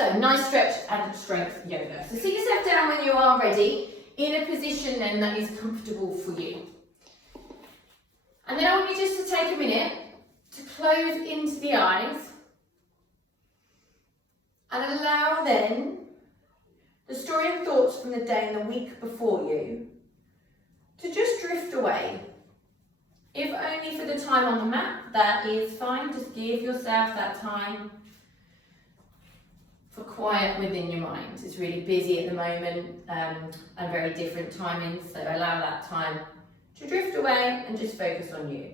So nice stretch and strength yoga. So sit yourself down when you are ready in a position then that is comfortable for you. And then I want you just to take a minute to close into the eyes and allow then the story and thoughts from the day and the week before you to just drift away. If only for the time on the mat, that is fine. Just give yourself that time for quiet within your mind. It's really busy at the moment and very different timings, so allow that time to drift away and just focus on you.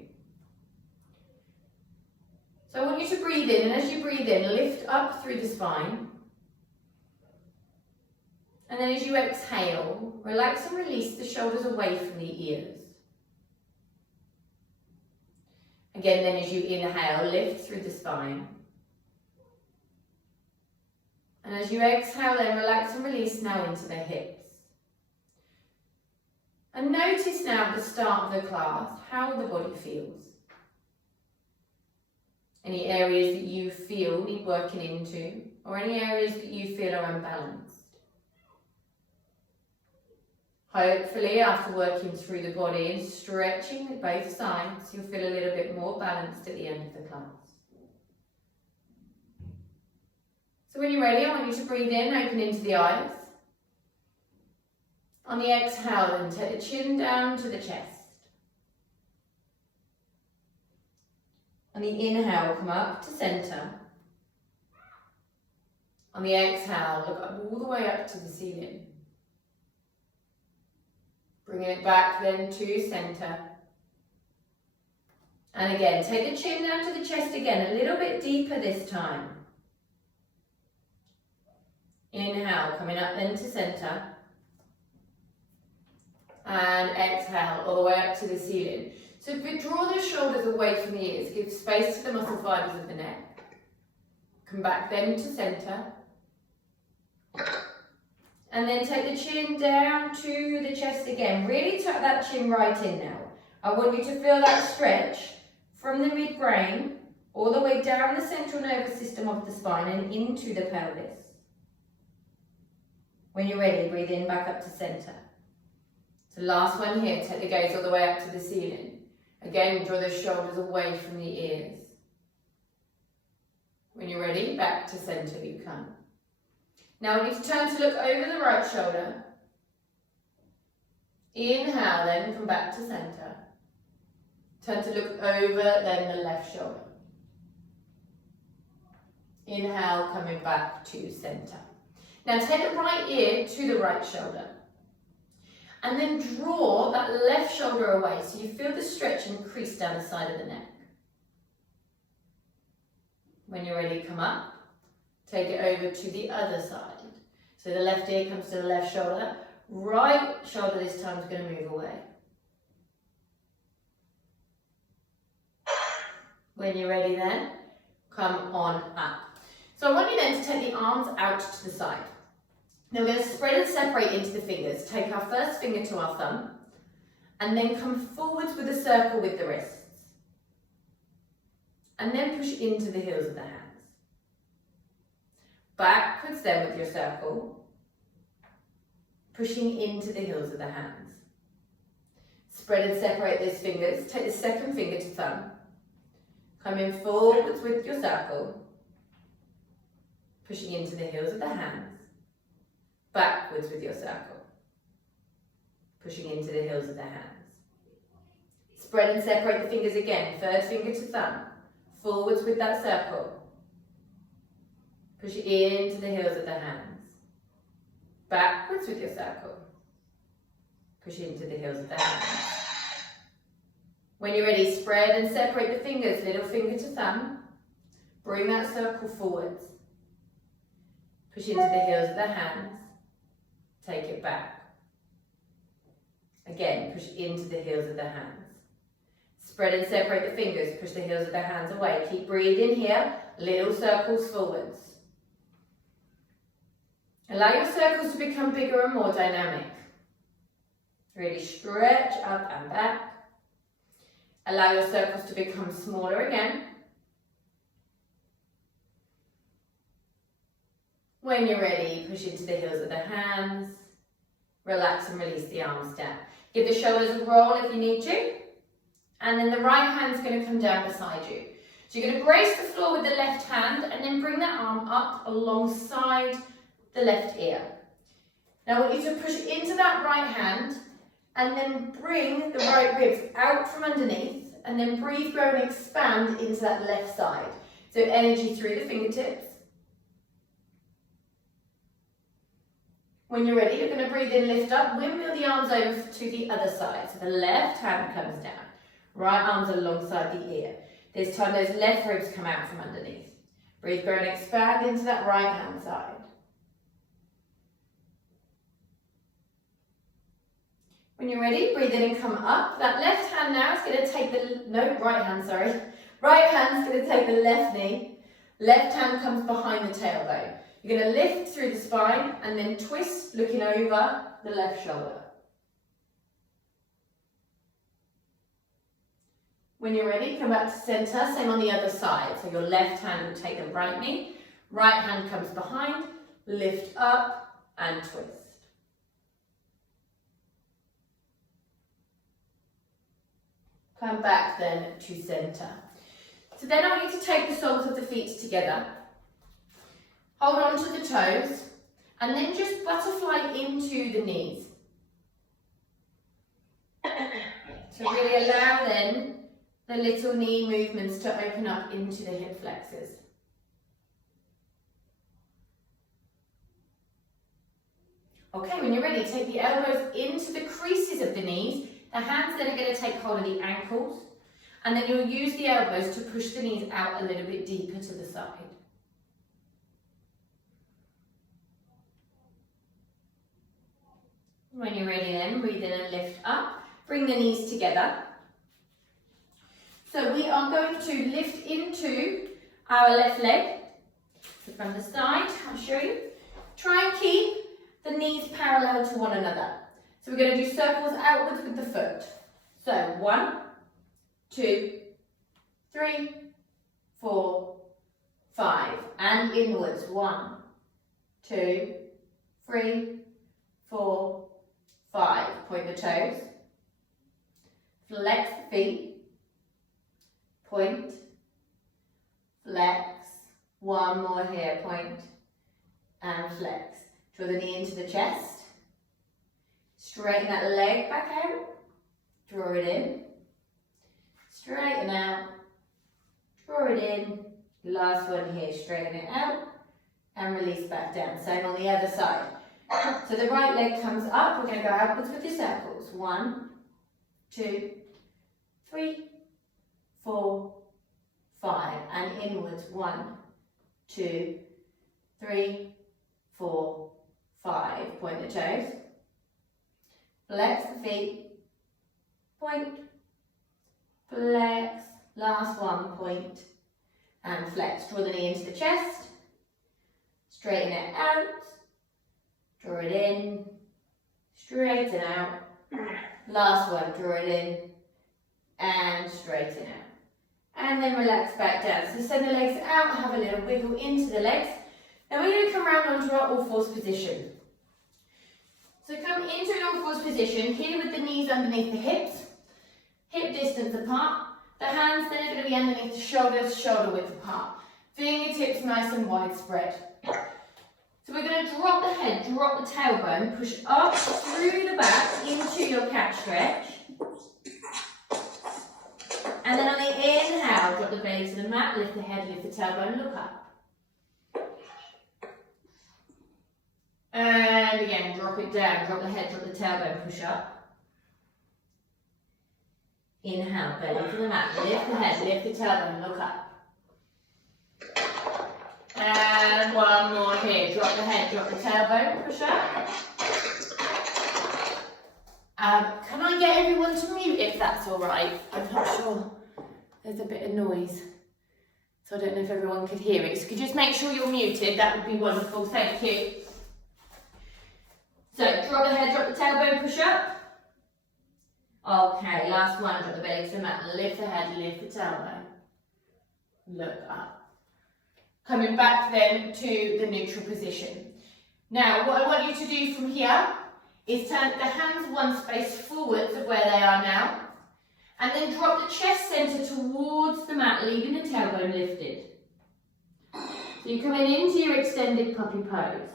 So I want you to breathe in, and as you breathe in, lift up through the spine. And then as you exhale, relax and release the shoulders away from the ears. Again, then as you inhale, lift through the spine. And as you exhale, then relax and release now into the hips. And notice now at the start of the class how the body feels. Any areas that you feel need working into, or any areas that you feel are unbalanced. Hopefully, after working through the body and stretching at both sides, you'll feel a little bit more balanced at the end of the class. So when you're ready, I want you to breathe in, open into the eyes. On the exhale, then take the chin down to the chest. On the inhale, come up to centre. On the exhale, look up all the way up to the ceiling. Bring it back then to centre. And again, take the chin down to the chest again, a little bit deeper this time. Inhale, coming up then to centre. And exhale, all the way up to the ceiling. So draw the shoulders away from the ears, give space to the muscle fibres of the neck. Come back then to centre. And then take the chin down to the chest again. Really tuck that chin right in now. I want you to feel that stretch from the midbrain all the way down the central nervous system of the spine and into the pelvis. When you're ready, breathe in back up to centre. So last one here, take the gaze all the way up to the ceiling. Again, draw the shoulders away from the ears. When you're ready, back to centre you come. Now I want you to turn to look over the right shoulder. Inhale then, come back to centre. Turn to look over then the left shoulder. Inhale, coming back to centre. Now take the right ear to the right shoulder. And then draw that left shoulder away so you feel the stretch increase down the side of the neck. When you're ready, come up. Take it over to the other side. So the left ear comes to the left shoulder. Right shoulder this time is going to move away. When you're ready then, come on up. So I want you then to take the arms out to the side. Now we're going to spread and separate into the fingers. Take our first finger to our thumb and then come forwards with a circle with the wrists. And then push into the heels of the hands. Backwards then with your circle, pushing into the heels of the hands. Spread and separate those fingers. Take the second finger to thumb. Come in forwards with your circle, pushing into the heels of the hands. Backwards with your circle, pushing into the heels of the hands. Spread and separate the fingers again. Third finger to thumb. Forwards with that circle. Push it into the heels of the hands. Backwards with your circle. Push into the heels of the hands. When you're ready, spread and separate the fingers. Little finger to thumb. Bring that circle forwards. Push into the heels of the hands. Take it back. Again, push into the heels of the hands. Spread and separate the fingers. Push the heels of the hands away. Keep breathing here. Little circles forwards. Allow your circles to become bigger and more dynamic. Really stretch up and back. Allow your circles to become smaller again. When you're ready, push into the heels of the hands. Relax and release the arms down. Give the shoulders a roll if you need to. And then the right hand's going to come down beside you. So you're going to brace the floor with the left hand and then bring that arm up alongside the left ear. Now I want you to push into that right hand and then bring the right ribs out from underneath and then breathe, grow and expand into that left side. So energy through the fingertips. When you're ready, you're going to breathe in, lift up, windmill the arms over to the other side. So the left hand comes down, right arms alongside the ear. This time those left ribs come out from underneath. Breathe, grow and expand into that right hand side. When you're ready, breathe in and come up. That left hand now is going to take right hand's going to take the left knee. Left hand comes behind the tailbone. You're going to lift through the spine and then twist, looking over the left shoulder. When you're ready, come back to center, same on the other side. So your left hand will take the right knee, right hand comes behind, lift up and twist. Come back then to center. So then I want you to take the soles of the feet together. Hold on to the toes and then just butterfly into the knees. So really allow then the little knee movements to open up into the hip flexors. Okay, when you're ready, take the elbows into the creases of the knees. The hands then are going to take hold of the ankles and then you'll use the elbows to push the knees out a little bit deeper to the side. When you're ready then, breathe in and lift up. Bring the knees together. So we are going to lift into our left leg. So from the side, I'll show you. Try and keep the knees parallel to one another. So we're going to do circles outwards with the foot. So 1, 2, 3, 4, 5. And inwards. 1, 2, 3, 4, 5. Point the toes. Flex the feet. Point. Flex. One more here. Point. And flex. Draw the knee into the chest. Straighten that leg back out. Draw it in. Straighten out. Draw it in. Last one here. Straighten it out. And release back down. Same on the other side. So the right leg comes up. We're going to go outwards with the circles. 1, 2, 3, 4, 5. And inwards. 1, 2, 3, 4, 5. Point the toes. Flex the feet. Point. Flex. Last one. Point. And flex. Draw the knee into the chest. Straighten it out. Draw it in, straighten out. Last one, draw it in and straighten out. And then relax back down. So send the legs out, have a little wiggle into the legs. Now we're going to come round onto our all fours position. So come into an all fours position, here with the knees underneath the hips, hip distance apart. The hands then are going to be underneath the shoulders, shoulder width apart. Fingertips nice and widespread. So we're going to drop the head, drop the tailbone, push up through the back into your cat stretch. And then on the inhale, drop the belly to the mat, lift the head, lift the tailbone, look up. And again, drop it down, drop the head, drop the tailbone, push up. Inhale, belly to the mat, lift the head, lift the tailbone, look up. And one more here, drop the head, drop the tailbone, push up. Can I get everyone to mute if that's all right? I'm not sure. There's a bit of noise. So I don't know if everyone could hear it. So could you just make sure you're muted? That would be wonderful, thank you. So drop the head, drop the tailbone, push up. Okay, last one, drop the belly to the mat, lift the head, lift the tailbone. Look up. coming back then to the neutral position. Now, what I want you to do from here is turn the hands one space forwards of where they are now, and then drop the chest centre towards the mat, leaving the tailbone lifted. So you're coming into your extended puppy pose.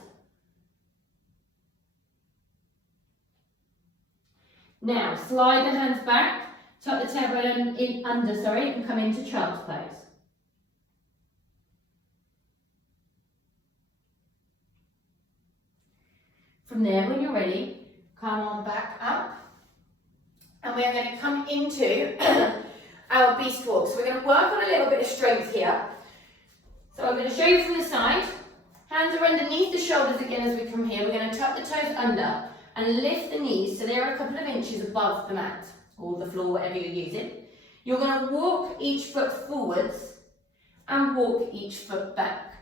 Now, slide the hands back, tuck the tailbone in under, and come into child's pose. From there, when you're ready, come on back up. And we're going to come into our beast walk. So we're going to work on a little bit of strength here. So I'm going to show you from the side. Hands are underneath the shoulders again as we come here. We're going to tuck the toes under and lift the knees so they're a couple of inches above the mat or the floor, whatever you're using. You're going to walk each foot forwards and walk each foot back.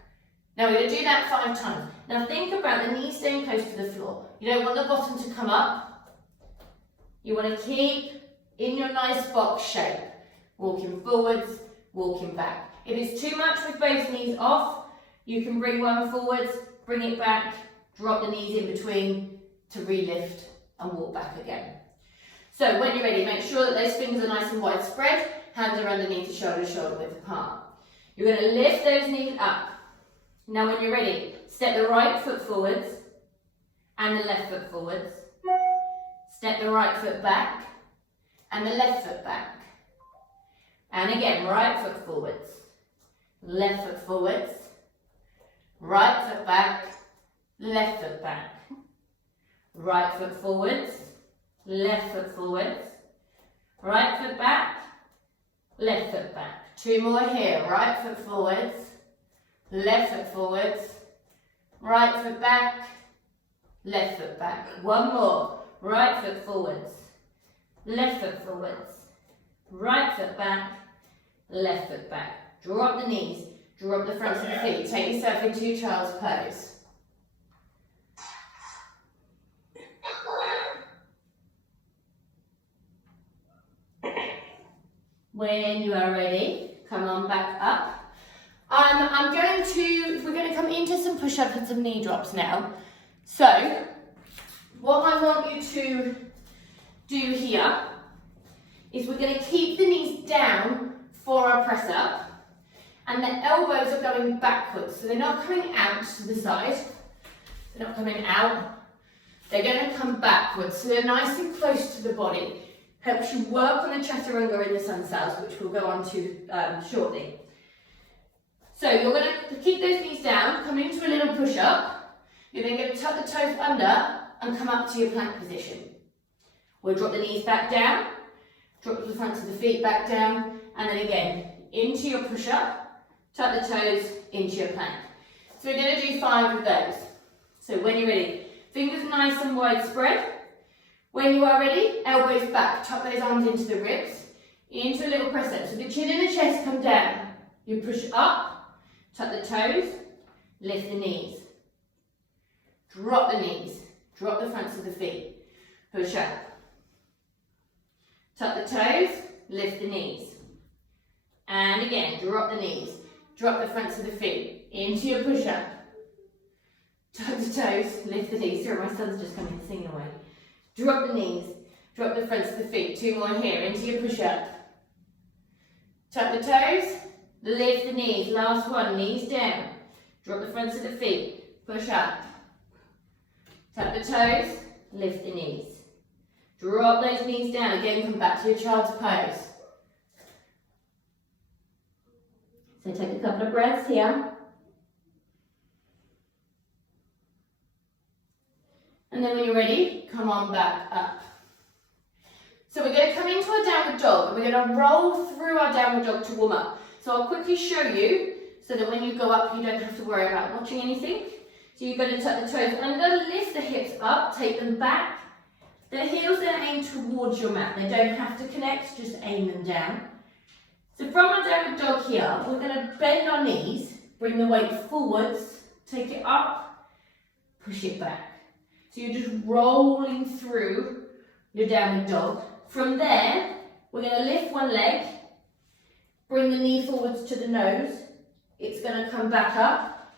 Now we're going to do that 5 times. Now think about the knees staying close to the floor. You don't want the bottom to come up. You want to keep in your nice box shape. Walking forwards, walking back. If it's too much with both knees off, you can bring one forwards, bring it back, drop the knees in between to relift and walk back again. So when you're ready, make sure that those fingers are nice and wide spread, hands are underneath the shoulders, shoulder width apart. You're going to lift those knees up. Now when you're ready, step the right foot forwards and the left foot forwards. Step the right foot back and the left foot back. And again, right foot forwards, left foot forwards, right foot back, left foot back. Right foot forwards, left foot forwards, right foot back, left foot back. 2 more here, right foot forwards, left foot forwards, right foot back, left foot back. 1 more. Right foot forwards, left foot forwards, right foot back, left foot back. Drop the knees, drop the fronts of the feet. Take yourself into your child's pose. When you are ready, come on back up. We're going to come into some push-ups and some knee drops now. So, what I want you to do here is we're going to keep the knees down for our press up and the elbows are going backwards. So they're not coming out to the side, they're not coming out, they're going to come backwards. So they're nice and close to the body. Helps you work on the chaturanga in the sun cells, which we'll go on to shortly. So you're going to keep those knees down, come into a little push up. You're then going to tuck the toes under and come up to your plank position. We'll drop the knees back down, drop the fronts of the feet back down, and then again, into your push-up, tuck the toes into your plank. So we're going to do 5 of those. So when you're ready, fingers nice and wide spread. When you are ready, elbows back, tuck those arms into the ribs, into a little press up. So the chin and the chest come down. You push up, tuck the toes, lift the knees. Drop the knees. Drop the fronts of the feet. Push up. Tuck the toes, lift the knees. And again, drop the knees. Drop the fronts of the feet. Into your push up. Tuck the toes, lift the knees. Sorry, my son's just coming singing away. Drop the knees. Drop the fronts of the feet. 2 more here. Into your push up. Tuck the toes, lift the knees. Last one, knees down. Drop the fronts of the feet. Push up. Tuck the toes, lift the knees. Drop those knees down. Again, come back to your child's pose. So take a couple of breaths here. And then when you're ready, come on back up. So we're going to come into our downward dog. We're going to roll through our downward dog to warm up. So I'll quickly show you so that when you go up, you don't have to worry about watching anything. So you're going to tuck the toes under, lift the hips up, take them back. The heels then aim towards your mat. They don't have to connect, just aim them down. So from our downward dog here, we're going to bend our knees, bring the weight forwards, take it up, push it back. So you're just rolling through your downward dog. From there, we're going to lift one leg, bring the knee forwards to the nose, it's going to come back up,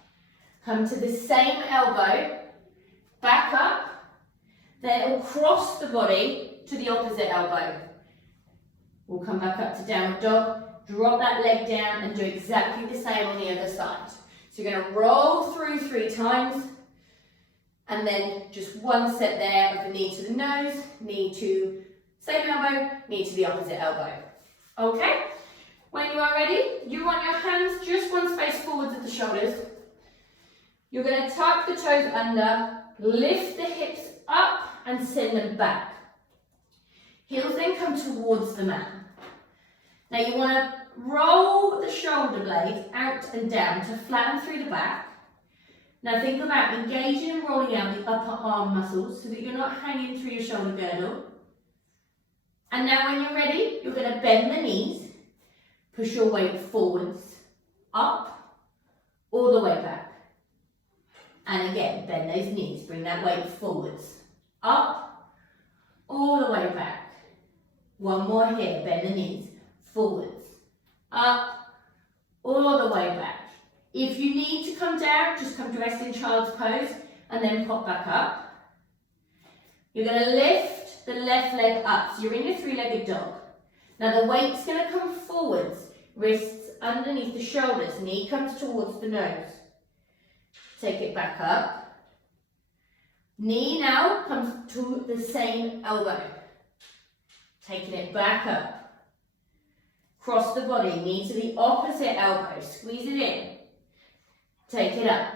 come to the same elbow, back up, then it will cross the body to the opposite elbow. We'll come back up to downward dog, drop that leg down and do exactly the same on the other side. So you're going to roll through 3 times and then just one set there of the knee to the nose, knee to same elbow, knee to the opposite elbow. Okay? When you are ready, you want your hands just one space forwards at the shoulders. You're going to tuck the toes under, lift the hips up and send them back. Heels then come towards the mat. Now you want to roll the shoulder blades out and down to flatten through the back. Now think about engaging and rolling out the upper arm muscles so that you're not hanging through your shoulder girdle. And now when you're ready, you're going to bend the knees, push your weight forwards, up, all the way back. And again, bend those knees, bring that weight forwards, up, all the way back. One more here, bend the knees, forwards, up, all the way back. If you need to come down, just come to resting child's pose and then pop back up. You're going to lift the left leg up, so you're in your 3-legged dog. Now the weight's going to come forwards, wrists underneath the shoulders, knee comes towards the nose. Take it back up. Knee now comes to the same elbow. Taking it back up. Cross the body, knee to the opposite elbow, squeeze it in. Take it up.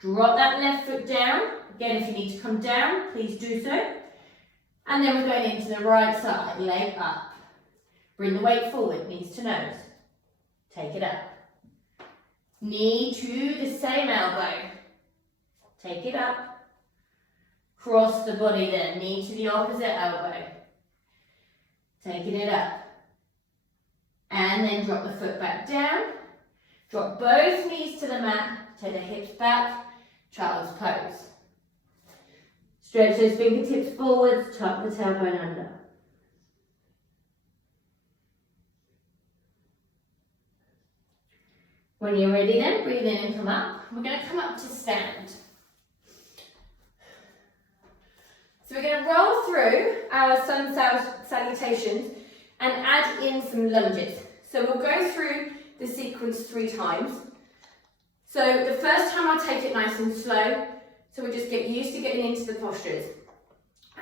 Drop that left foot down. Again, if you need to come down, please do so. And then we're going into the right side, leg up. Bring the weight forward, knees to nose. Take it up. Knee to the same elbow. Take it up. Cross the body then, knee to the opposite elbow. Taking it up. And then drop the foot back down. Drop both knees to the mat. Take the hips back. Child's pose. Stretch those fingertips forwards. Tuck the tailbone under. When you're ready then, breathe in and come up. We're going to come up to stand. So we're going to roll through our sun salutations and add in some lunges. So we'll go through the sequence 3 times. So the first time I'll take it nice and slow, so we'll just get used to getting into the postures.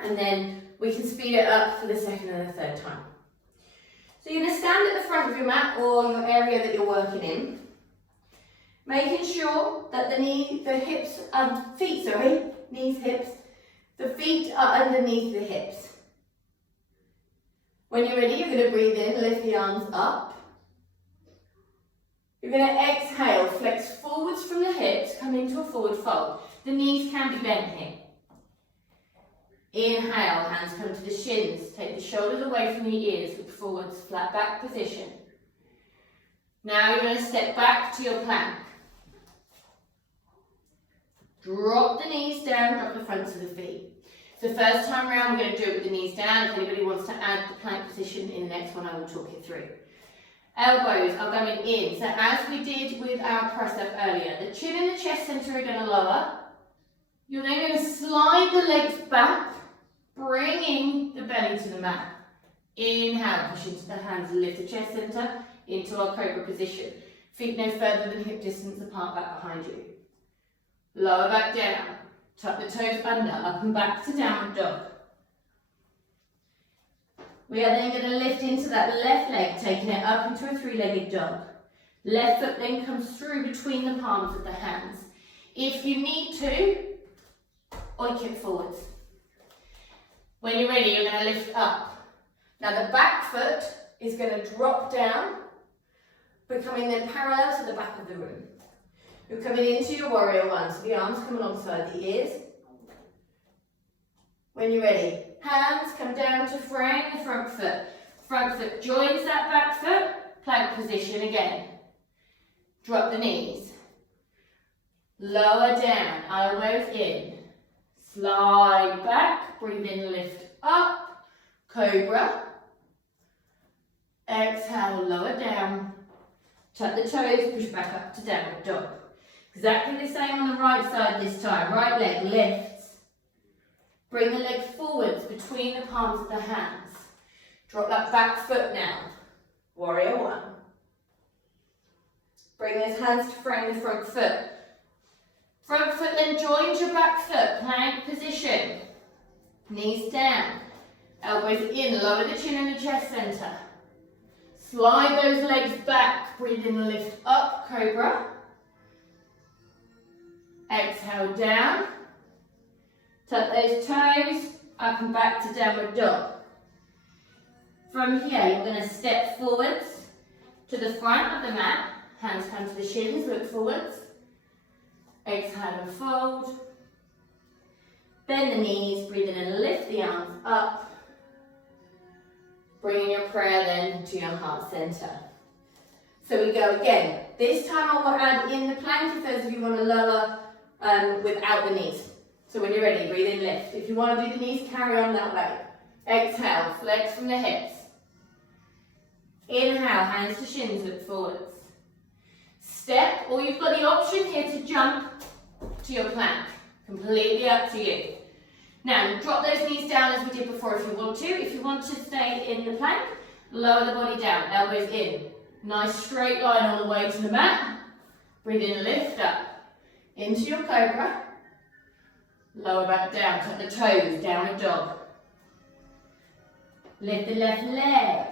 And then we can speed it up for the second and the third time. So you're going to stand at the front of your mat or your area that you're working in, making sure that the knees, hips, the feet are underneath the hips. When you're ready, you're going to breathe in, lift the arms up. You're going to exhale, flex forwards from the hips, come into a forward fold. The knees can be bent here. Inhale, hands come to the shins. Take the shoulders away from the ears, look forwards, flat back position. Now you're going to step back to your plank. Drop the knees down, drop the fronts of the feet. So first time around, we're going to do it with the knees down. If anybody wants to add the plank position in the next one, I will talk you through. Elbows are going in. So as we did with our press up earlier, the chin and the chest center are going to lower. You're then going to slide the legs back, bringing the belly to the mat. Inhale, push into the hands, lift the chest center into our cobra position. Feet no further than hip distance apart back behind you. Lower back down. Tuck the toes under, up and back to downward dog. We are then going to lift into that left leg, taking it up into a 3-legged dog. Left foot then comes through between the palms of the hands. If you need to, oink it forwards. When you're ready, you're going to lift up. Now the back foot is going to drop down, becoming then parallel to the back of the room. You're coming into your warrior one, so the arms come alongside the ears. When you're ready, hands come down to frame the front foot. Front foot joins that back foot, plank position again. Drop the knees. Lower down, elbows in. Slide back, breathe in, lift up. Cobra. Exhale, lower down. Tuck the toes, push back up to downward dog. Exactly the same on the right side this time. Right leg lifts. Bring the leg forwards between the palms of the hands. Drop that back foot now. Warrior one. Bring those hands to frame the front foot. Front foot then joins your back foot, plank position. Knees down, elbows in, lower the chin in the chest center. Slide those legs back, breathe in, lift up, cobra. Exhale down. Tuck those toes, up and back to downward dog. From here, you're going to step forwards to the front of the mat. Hands come to the shins, look forwards. Exhale and fold. Bend the knees, breathe in and lift the arms up. Bringing your prayer then to your heart center. So we go again. This time I will add in the plank if those of you want to lower without the knees. So when you're ready, breathe in, lift. If you want to do the knees, carry on that way. Exhale, flex from the hips. Inhale, hands to shins, look forwards. Step, or you've got the option here to jump to your plank. Completely up to you. Now, drop those knees down as we did before if you want to. If you want to stay in the plank, lower the body down, elbows in. Nice straight line all the way to the mat. Breathe in, lift up. Into your cobra. Lower back down, tuck the toes, downward dog. Lift the left leg.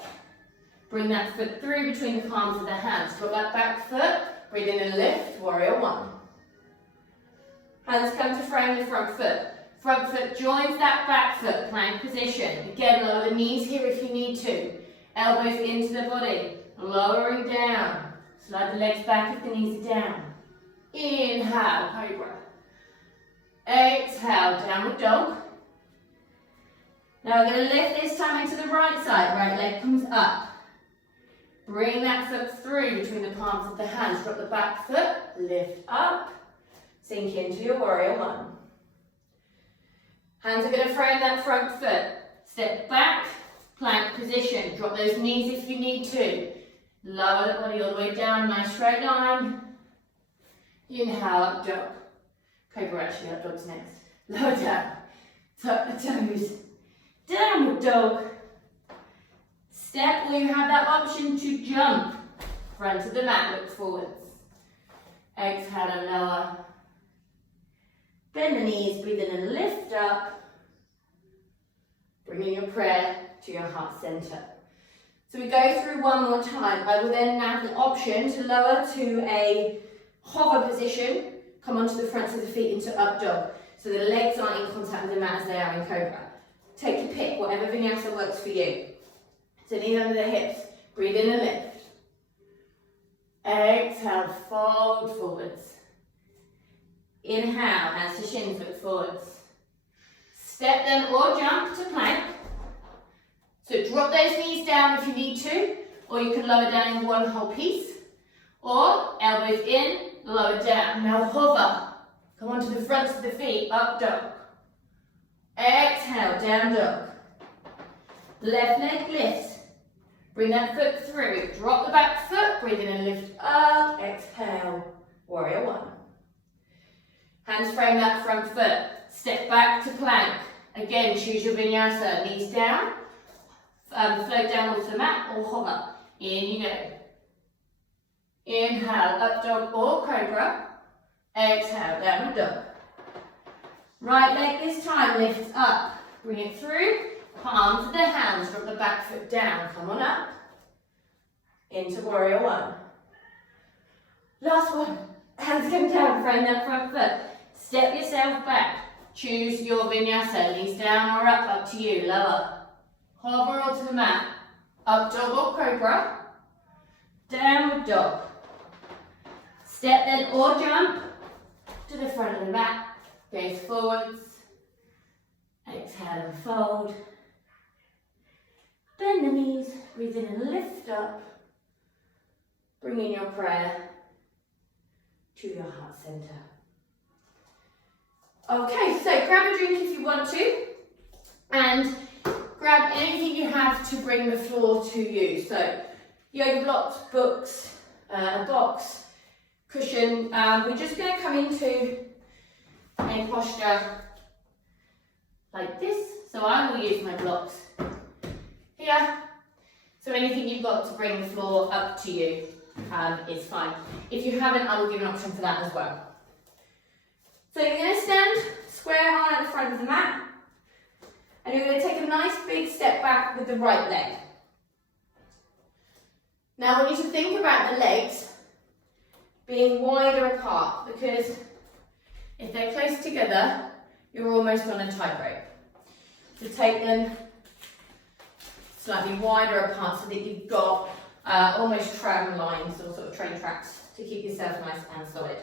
Bring that foot through between the palms of the hands. Drop that back foot. Breathe in and lift, warrior one. Hands come to frame the front foot. Front foot joins that back foot, plank position. Again, lower the knees here if you need to. Elbows into the body, lowering down. Slide the legs back if the knees are down. Inhale, cobra. Exhale, downward dog. Now we're going to lift this time into the right side. Right leg comes up. Bring that foot through between the palms of the hands. Drop the back foot, lift up. Sink into your warrior one. Hands are going to frame that front foot. Step back, plank position. Drop those knees if you need to. Lower the body all the way down, nice straight line. Inhale, up dog. Cobra actually, up dog's next. Lower down. Tuck the toes. Downward dog. Step where you have that option to jump. Front of the mat, look forwards. Exhale and lower. Bend the knees, breathe in and lift up. Bringing your prayer to your heart center. So we go through one more time. I will then have the option to lower to a hover position. Come onto the fronts of the feet into up dog. So the legs aren't in contact with the mat as they are in cobra. Take your pick, whatever vinyasa works for you. So knees under the hips. Breathe in and lift. Exhale, fold forwards. Inhale, hands to shins, look forwards. Step then or jump to plank. So drop those knees down if you need to, or you can lower down in one whole piece. Or elbows in, lower down. Now hover. Come onto the fronts of the feet, up dog. Exhale, down dog. Left leg lifts. Bring that foot through. Drop the back foot, breathe in and lift up. Exhale, warrior one. Hands frame that front foot. Step back to plank. Again, choose your vinyasa. Knees down. Float down onto the mat or hover. In you go. Inhale, up dog or cobra. Exhale, downward dog. Right leg this time lifts up. Bring it through. Palms of the hands. Drop the back foot down. Come on up. Into warrior one. Last one. Hands come down. Frame that front foot. Step yourself back. Choose your vinyasa. Knees down or up to you. Lower. Hover onto the mat. Up dog or cobra. Downward dog. Step then or jump to the front of the mat. Gaze forwards. Exhale and fold. Bend the knees. Breathe in and lift up. Bring in your prayer to your heart center. Okay, so grab a drink if you want to, and grab anything you have to bring the floor to you. So yoga blocks, books, a box, cushion. We're just going to come into a posture like this. So I will use my blocks here. So anything you've got to bring the floor up to you is fine. If you haven't, I will give an option for that as well. So you're going to stand square on at the front of the mat, and you're going to take a nice big step back with the right leg. Now I want you to think about the legs being wider apart, because if they're close together, you're almost on a tightrope. So take them slightly wider apart so that you've got almost tram lines or sort of train tracks to keep yourself nice and solid.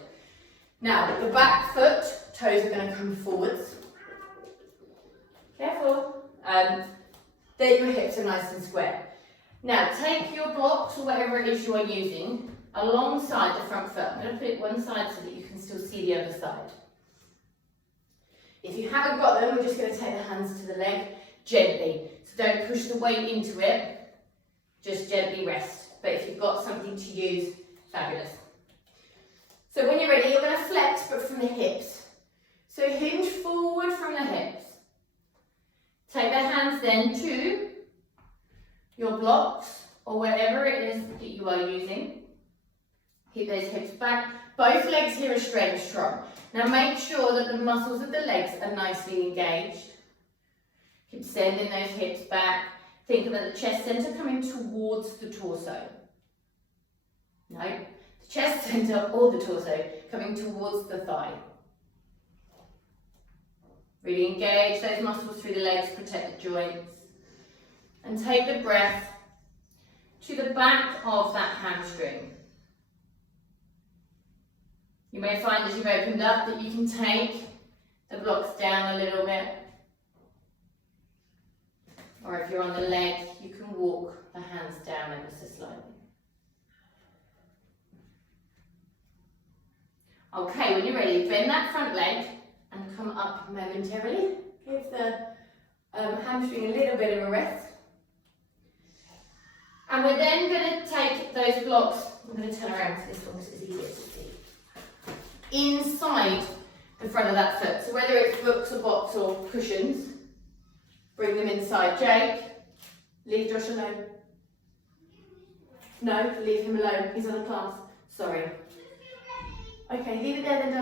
Now, the back foot, toes are going to come forwards. Careful. Then your hips are nice and square. Now, take your blocks or whatever it is you are using alongside the front foot. I'm going to put it one side so that you can still see the other side. If you haven't got them, we're just going to take the hands to the leg gently. So don't push the weight into it, just gently rest. But if you've got something to use, fabulous. So when you're ready, you're going to flex, but from the hips. So hinge forward from the hips. Take the hands then to your blocks or whatever it is that you are using. Keep those hips back. Both legs here are straight and strong. Now make sure that the muscles of the legs are nicely engaged. Keep sending those hips back. Think about the chest centre coming towards the torso. No, the chest centre or the torso coming towards the thigh. Really engage those muscles through the legs, protect the joints. And take the breath to the back of that hamstring. You may find as you've opened up that you can take the blocks down a little bit. Or if you're on the leg, you can walk the hands down ever so slightly. Okay, when you're ready, bend that front leg and come up momentarily. Give the hamstring a little bit of a rest. And we're then going to take those blocks, I'm going to turn around to this one because it's easier to see, inside the front of that foot. So whether it's books or box or cushions, bring them inside. Jake, leave Josh alone. No, leave him alone. He's on a class. Sorry. Okay, leave it there then,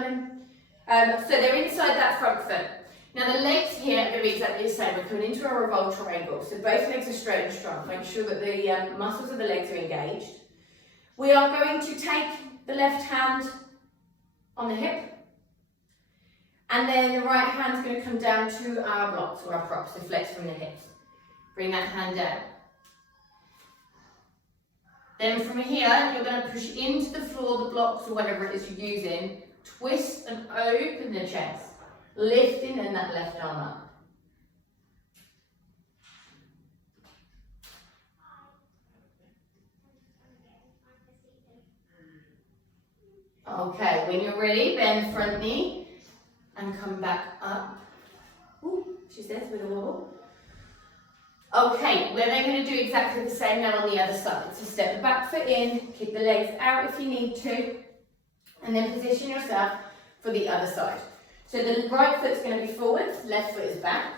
darling. So they're inside that front foot. Now the legs here are going to be exactly the same. We're coming into a revolve triangle. So both legs are straight and strong. Make sure that the muscles of the legs are engaged. We are going to take the left hand on the hip. And then the right hand is going to come down to our blocks or our props, so flex from the hips. Bring that hand down. Then from here, you're going to push into the floor, the blocks or whatever it is you're using. Twist and open the chest, lifting then that left arm up. Okay, when you're ready, bend front knee and come back up. Ooh, she says with a wobble. Okay, we're then going to do exactly the same now on the other side. So step the back foot in, keep the legs out if you need to, and then position yourself for the other side. So the right foot's going to be forward, left foot is back.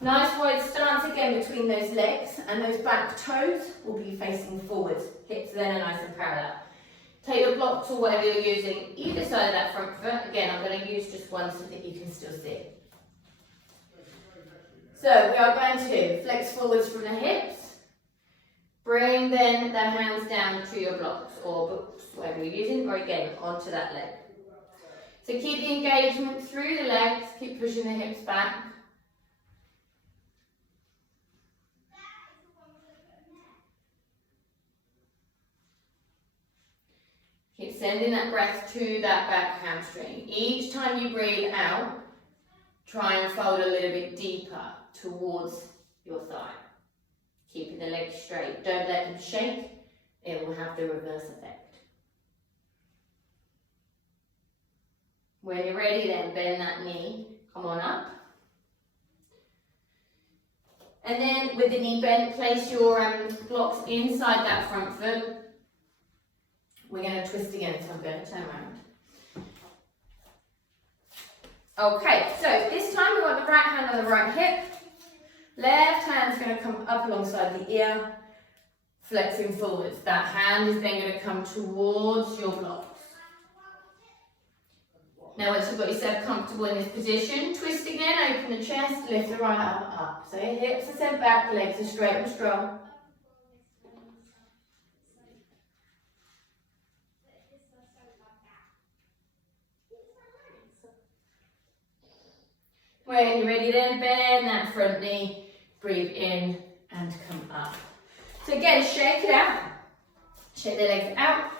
Nice wide stance again between those legs, and those back toes will be facing forwards. Hips then are nice and parallel. Take your blocks or whatever you're using either side of that front foot. Again, I'm going to use just one so that you can still see. So we are going to flex forwards from the hips. Bring then the hands down to your blocks or books, whatever you're using, or again, onto that leg. So keep the engagement through the legs, keep pushing the hips back. Keep sending that breath to that back hamstring. Each time you breathe out, try and fold a little bit deeper towards your thigh. Keeping the legs straight. Don't let them shake. It will have the reverse effect. When you're ready then, bend that knee. Come on up. And then with the knee bent, place your blocks inside that front foot. We're going to twist again, so I'm going to turn around. Okay, so this time we want the right hand on the right hip. Left hand's going to come up alongside the ear, flexing forwards. That hand is then going to come towards your blocks. Now once you've got yourself comfortable in this position, twist again, open the chest, lift the right arm up. So your hips are sent back, legs are straight and strong. When you're ready then, bend that front knee, breathe in and come up. So again, shake it out. Shake the legs out.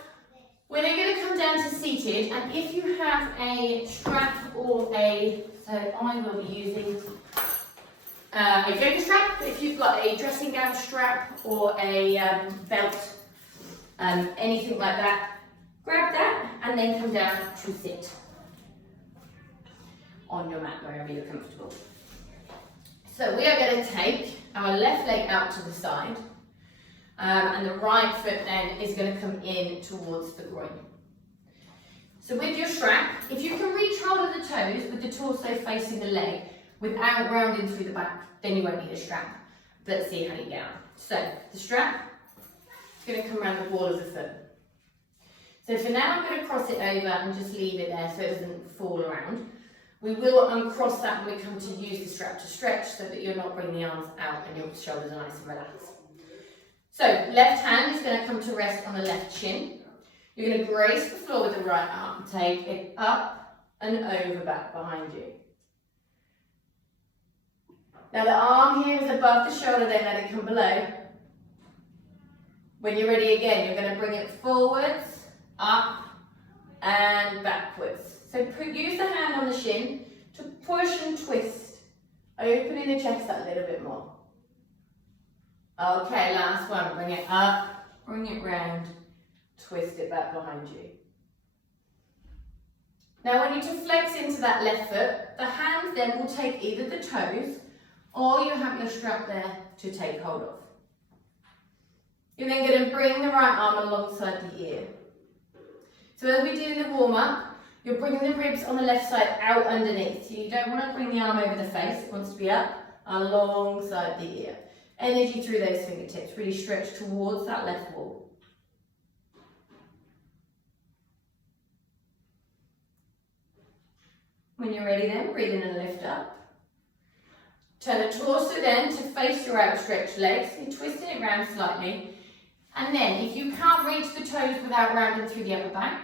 We're then going to come down to seated, and if you have a strap or so I will be using a yoga strap. If you've got a dressing gown strap or a belt, anything like that, grab that and then come down to sit on your mat wherever you're comfortable. So we are going to take our left leg out to the side. And the right foot then is going to come in towards the groin. So with your strap, if you can reach hold of the toes with the torso facing the leg without rounding through the back, then you won't need a strap. But let's see how you get on. So the strap is going to come around the ball of the foot. So for now I'm going to cross it over and just leave it there so it doesn't fall around. We will uncross that when we come to use the strap to stretch so that you're not bringing the arms out and your shoulders are nice and relaxed. So left hand is going to come to rest on the left shin. You're going to grace the floor with the right arm. Take it up and over back behind you. Now the arm here is above the shoulder, then let it come below. When you're ready again, you're going to bring it forwards, up and backwards. So use the hand on the shin to push and twist, opening the chest that little bit more. Okay, last one. Bring it up, bring it round, twist it back behind you. Now I want you to flex into that left foot. The hand then will take either the toes or you have your strap there to take hold of. You're then going to bring the right arm alongside the ear. So as we do the warm up, you're bringing the ribs on the left side out underneath. So you don't want to bring the arm over the face, it wants to be up alongside the ear. Energy through those fingertips, really stretch towards that left wall. When you're ready then, breathe in and lift up. Turn the torso then to face your outstretched legs. You're twisting it around slightly. And then, if you can't reach the toes without rounding through the upper back,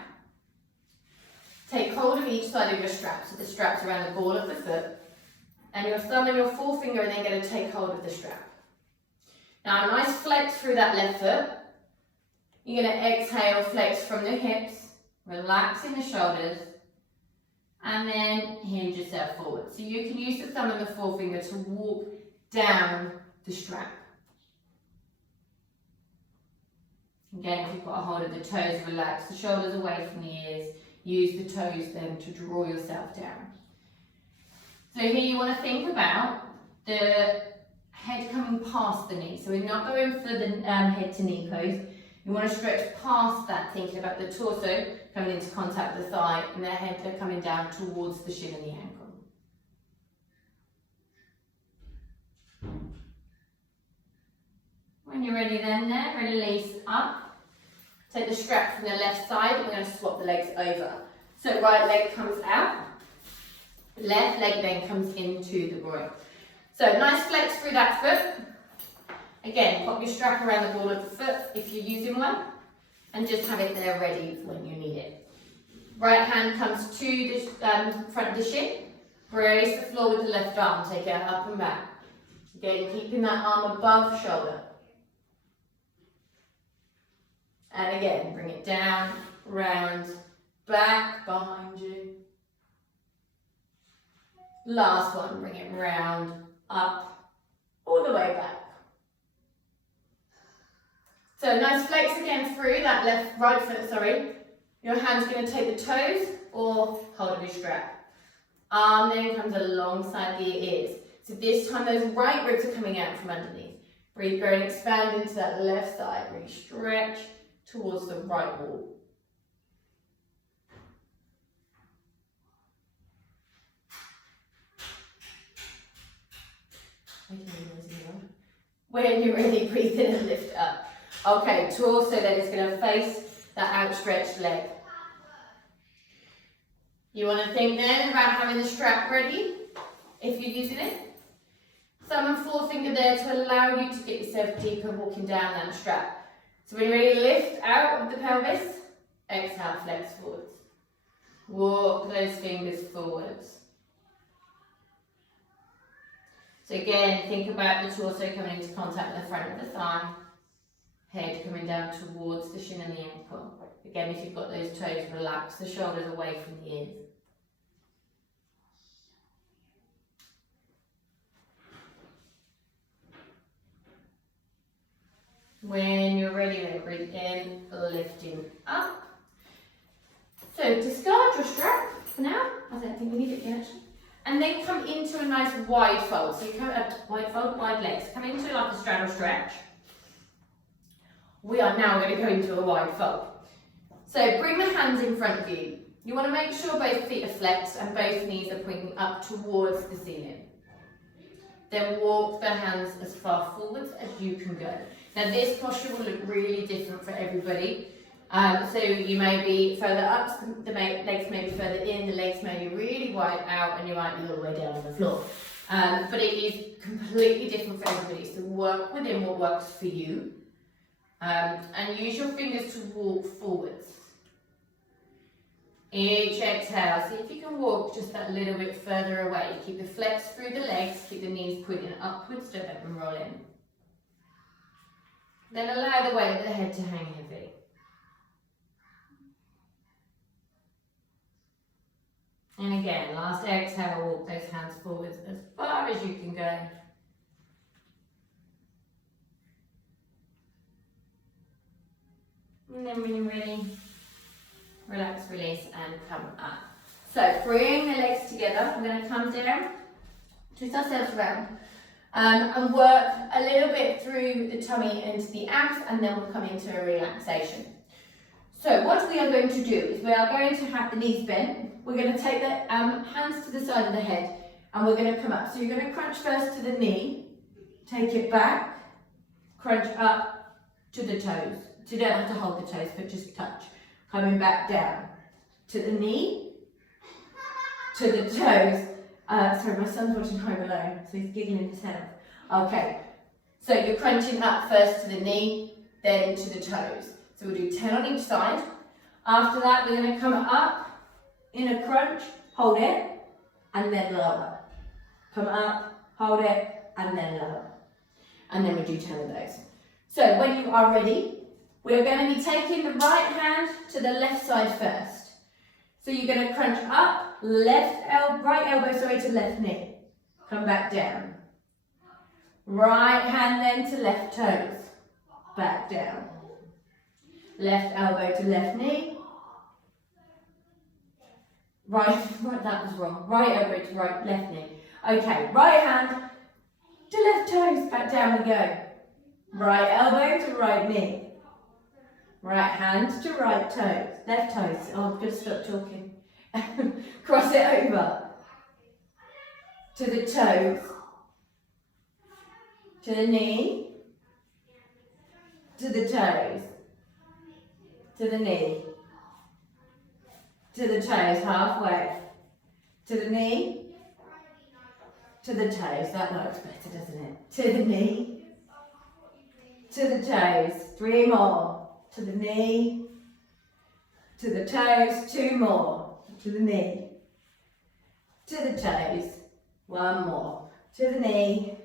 take hold of each side of your strap. So the strap's around the ball of the foot. And your thumb and your forefinger are then going to take hold of the strap. Now a nice flex through that left foot. You're going to exhale, flex from the hips, relaxing the shoulders, and then hinge yourself forward. So you can use the thumb and the forefinger to walk down the strap. Again, if you've got a hold of the toes, relax the shoulders away from the ears. Use the toes then to draw yourself down. So here you want to think about the head coming past the knee. So we're not going for the head to knee pose. You want to stretch past that, thinking about the torso coming into contact with the thigh and the head coming down towards the shin and the ankle. When you're ready then there, release up. Take the strap from the left side and we're going to swap the legs over. So right leg comes out, left leg then comes into the groin. So nice flex through that foot. Again, pop your strap around the ball of the foot if you're using one and just have it there ready when you need it. Right hand comes to the front of the shin. Brace the floor with the left arm, take it up and back. Again, keeping that arm above shoulder. And again, bring it down, round, back, behind you. Last one, bring it round, up, all the way back. So nice flex again through that right foot, sorry. Your hand's going to take the toes or hold of your strap. Arm then comes alongside the ears. So this time those right ribs are coming out from underneath. Breathe, grow and expand into that left side. Really stretch towards the right wall. When you're ready, breathe in and lift up. Okay, torso then is going to face that outstretched leg. You want to think then about having the strap ready, if you're using it. Thumb and forefinger there to allow you to get yourself deeper walking down that strap. So when you're ready, lift out of the pelvis, exhale, flex forwards. Walk those fingers forwards. So again, think about the torso coming into contact with the front of the thigh, head coming down towards the shin and the ankle. Again, if you've got those toes, relax the shoulders away from the ears. When you're ready, then breathe in, lifting up. So discard your strap for now. I don't think we need it yet actually. And then come into a nice wide fold. So you come wide fold, wide legs. Come into like a straddle stretch. We are now going to go into a wide fold. So bring the hands in front of you. You want to make sure both feet are flexed and both knees are pointing up towards the ceiling. Then walk the hands as far forwards as you can go. Now this posture will look really different for everybody. So you may be further up, the legs may be further in, the legs may be really wide out, and you might be all the way down on the floor. But it is completely different for everybody. So work within what works for you. And use your fingers to walk forwards. Each exhale, see if you can walk just that little bit further away. Keep the flex through the legs, keep the knees pointing upwards, don't let them roll in. Then allow the weight of the head to hang heavy. And again, last exhale, walk those hands forwards as far as you can go. And then when you're ready, relax, release, and come up. So bring the legs together. We're going to come down, twist ourselves around, and work a little bit through the tummy into the abs, and then we'll come into a relaxation. So what we are going to do is we are going to have the knees bent. We're going to take the hands to the side of the head, and we're going to come up. So you're going to crunch first to the knee, take it back, crunch up to the toes. So you don't have to hold the toes, but just touch. Coming back down to the knee, to the toes. Sorry, my son's watching Home Alone, so he's giggling his head off. Okay, so you're crunching up first to the knee, then to the toes. So we'll do 10 on each side. After that, we're going to come up in a crunch, hold it, and then lower. Come up, hold it, and then lower. And then we do 10 of those. So when you are ready, we're going to be taking the right hand to the left side first. So you're going to crunch up, right elbow to left knee. Come back down. Right hand then to left toes. Back down. Left elbow to left knee. That was wrong. Right elbow to left knee. Okay, right hand to left toes. Back down we go. Right elbow to right knee. Right hand to right toes, left toes. Oh, I'm going to stop talking. Cross it over. To the toes. To the knee. To the toes. To the knee. To the toes, halfway. To the knee. To the toes. That works better, doesn't it? To the knee. To the toes. 3 more. To the knee, to the toes, 2 more, to the knee, to the toes, 1 more, to the knee,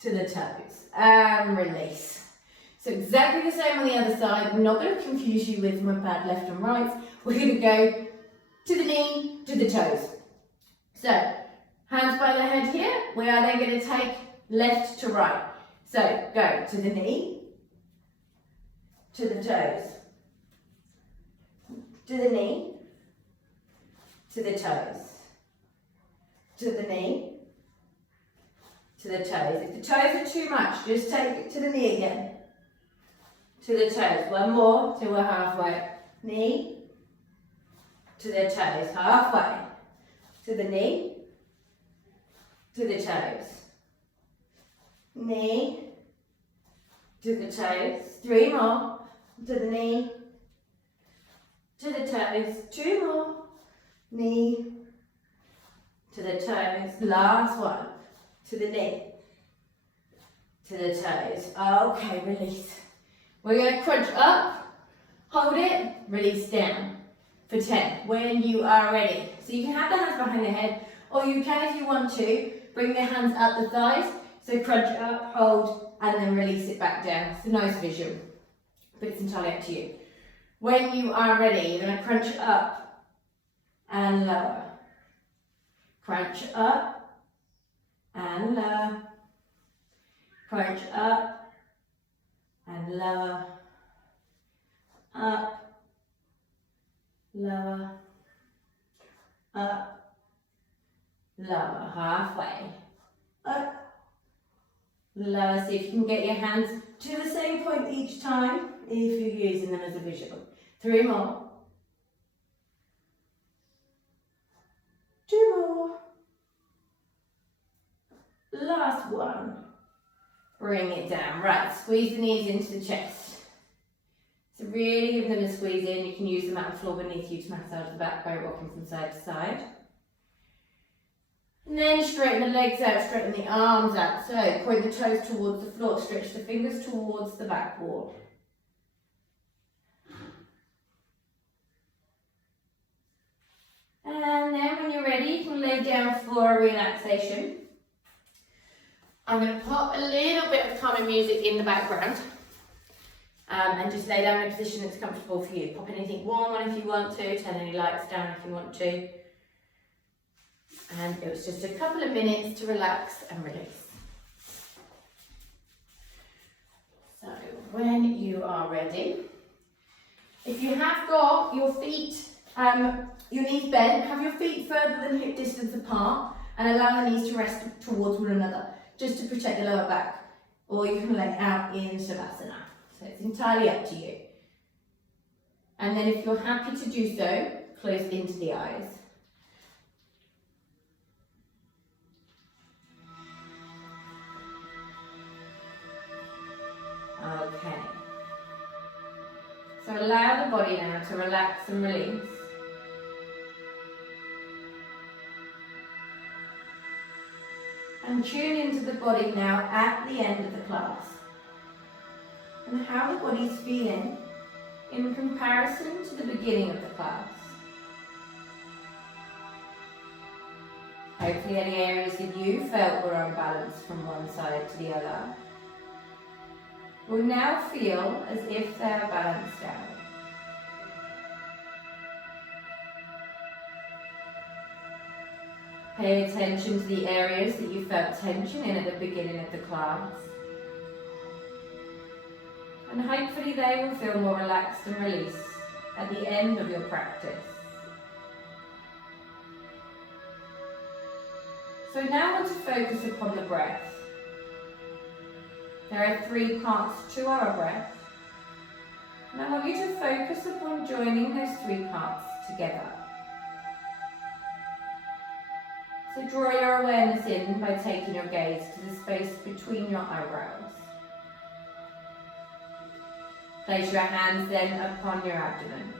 to the toes, and release. So exactly the same on the other side. We're not going to confuse you with my bad left and right. We're going to go to the knee, to the toes. So, hands by the head here. We are then going to take left to right. So, go to the knee, to the toes, to the knee, to the toes, to the knee, to the toes. If the toes are too much, just take it to the knee again, to the toes. 1 more till we're halfway. Knee, to the toes, halfway, to the knee, to the toes, knee, to the toes, 3 more, to the knee, to the toes, 2 more, knee, to the toes, last one, to the knee, to the toes. Okay, release. We're going to crunch up, hold it, release down for 10 when you are ready. So you can have the hands behind the head, or you can, if you want to, bring the hands up the thighs. So crunch up, hold, and then release it back down. It's a nice visual, but it's entirely up to you. When you are ready, you're going to crunch up and lower. Crunch up and lower. Crunch up and lower. Up, lower, up, lower, halfway, up, lower. See if you can get your hands to the same point each time if you're using them as a visual. 3 more. 2 more. Last one. Bring it down. Right, squeeze the knees into the chest. So really give them a squeeze in. You can use the mat and floor beneath you to massage the back by rocking from side to side. And then straighten the legs out, straighten the arms out. So point the toes towards the floor, stretch the fingers towards the back wall. And then when you're ready, you can lay down for a relaxation. I'm going to pop a little bit of calming music in the background. And just lay down in a position that's comfortable for you. Pop anything warm on if you want to, turn any lights down if you want to. And it was just a couple of minutes to relax and release. So when you are ready, if you have got your feet, your knees bent, have your feet further than hip distance apart and allow the knees to rest towards one another, just to protect the lower back. Or you can lay out in Savasana. So it's entirely up to you. And then if you're happy to do so, close into the eyes. Okay. So allow the body now to relax and release. And tune into the body now at the end of the class. And how the body's feeling in comparison to the beginning of the class. Hopefully any areas that you felt were unbalanced from one side to the other will now feel as if they are balanced out. Pay attention to the areas that you felt tension in at the beginning of the class. And hopefully they will feel more relaxed and released at the end of your practice. So now I want to focus upon the breath. There are 3 parts to our breath. And I want you to focus upon joining those 3 parts together. So draw your awareness in by taking your gaze to the space between your eyebrows. Place your hands then upon your abdomen.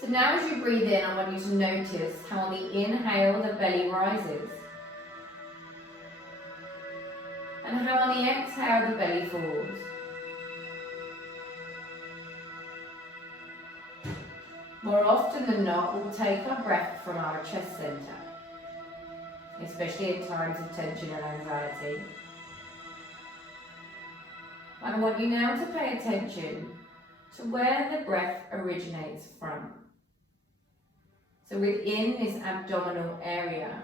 So now as you breathe in, I want you to notice how on the inhale the belly rises. And how on the exhale the belly falls. More often than not, we'll take our breath from our chest centre, especially in times of tension and anxiety. And I want you now to pay attention to where the breath originates from. So within this abdominal area,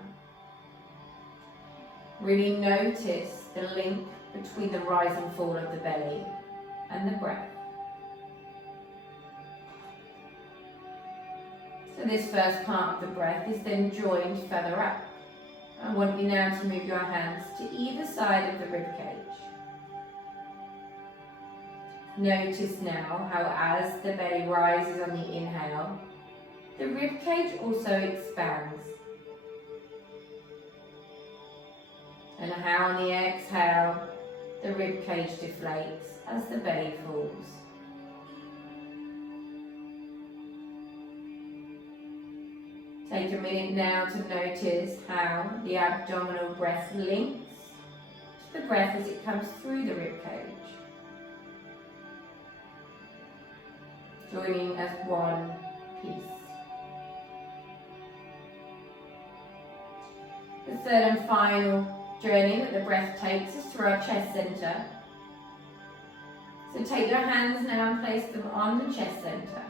really notice the link between the rise and fall of the belly and the breath. So this first part of the breath is then joined further up. I want you now to move your hands to either side of the ribcage. Notice now how as the belly rises on the inhale, the ribcage also expands. And how on the exhale, the rib cage deflates as the belly falls. Take a minute now to notice how the abdominal breath links to the breath as it comes through the rib cage, joining as one piece. The third and final journey that the breath takes is through our chest center. So take your hands now and place them on the chest center.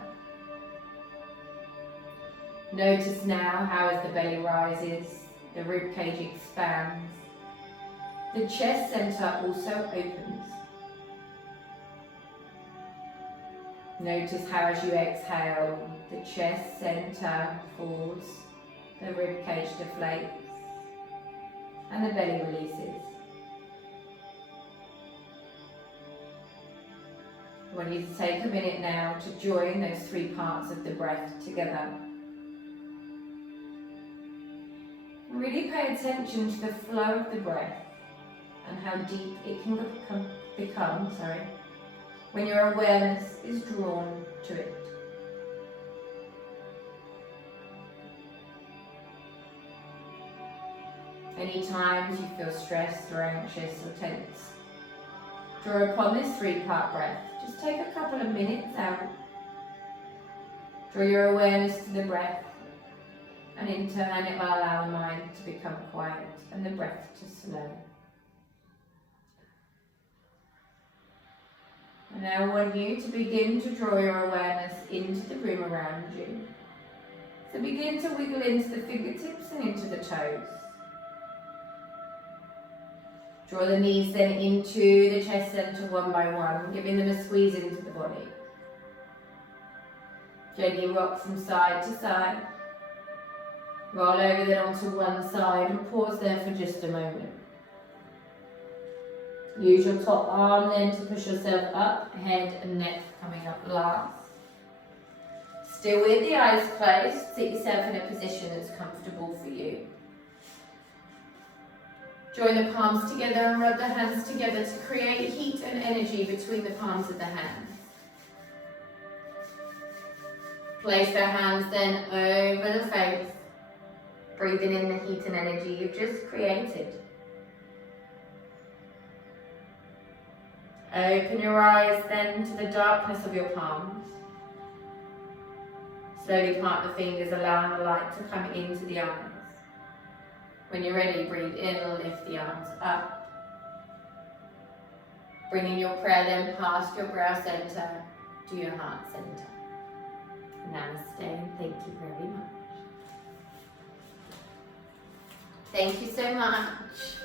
Notice now how as the belly rises, the rib cage expands. The chest center also opens. Notice how as you exhale, the chest center falls, the rib cage deflates, and the belly releases. I want you to take a minute now to join those three parts of the breath together. Really pay attention to the flow of the breath and how deep it can become when your awareness is drawn to it. Any times you feel stressed or anxious or tense, draw upon this three-part breath. Just take a couple of minutes out. Draw your awareness to the breath, and in turn it will allow the mind to become quiet and the breath to slow. And now I want you to begin to draw your awareness into the room around you. So begin to wiggle into the fingertips and into the toes. Draw the knees then into the chest center one by one, giving them a squeeze into the body. Gently rock from side to side. Roll over then onto one side and pause there for just a moment. Use your top arm then to push yourself up, head and neck coming up last. Still with the eyes closed, sit yourself in a position that's comfortable for you. Join the palms together and rub the hands together to create heat and energy between the palms of the hands. Place the hands then over the face, breathing in the heat and energy you've just created. Open your eyes then to the darkness of your palms. Slowly part the fingers, allowing the light to come into the eyes. When you're ready, breathe in and lift the arms up. Bringing your prayer then past your brow center to your heart center. Namaste and thank you very much. Thank you so much.